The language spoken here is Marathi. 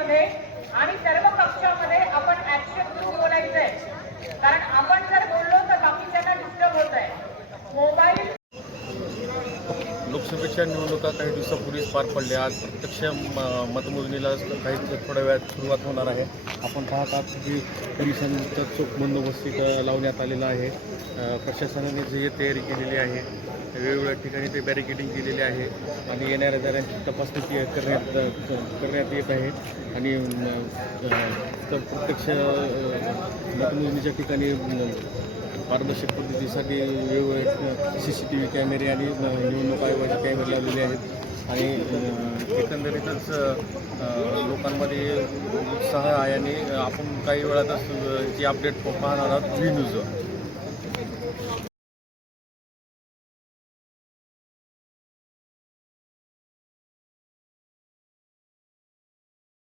आणि सर्व पक्षामध्ये लोकसभेच्या निवडणुका काही दिवसापूर्वीच पार पडल्या. आज प्रत्यक्ष म- मतमोजणीला काही थोड्या वेळात सुरुवात होणार आहे. आपण पाहत आहात की पोलिसांचा चोख बंदोबस्त लावण्यात आलेला आहे. प्रशासनाने जी तयारी केलेली आहे वेगवेगळ्या ठिकाणी ते बॅरिकेडिंग केलेले आहे आणि येणाऱ्या जाऱ्यांची तपासणी करण्यात करण्यात येत आहे. आणि तर प्रत्यक्ष मतमोजणीच्या ठिकाणी पारदर्शक पद्धतीसाठी वेगवेगळे सी सी टी व्ही कॅमेरे आणि निवडणूक आयोगाचे कॅमेरे लावलेले आहेत. आणि एकंदरीतच लोकांमध्ये उत्साह आहे आणि आपण काही वेळातच जी अपडेट पाहणार आहोत व्ही न्यूज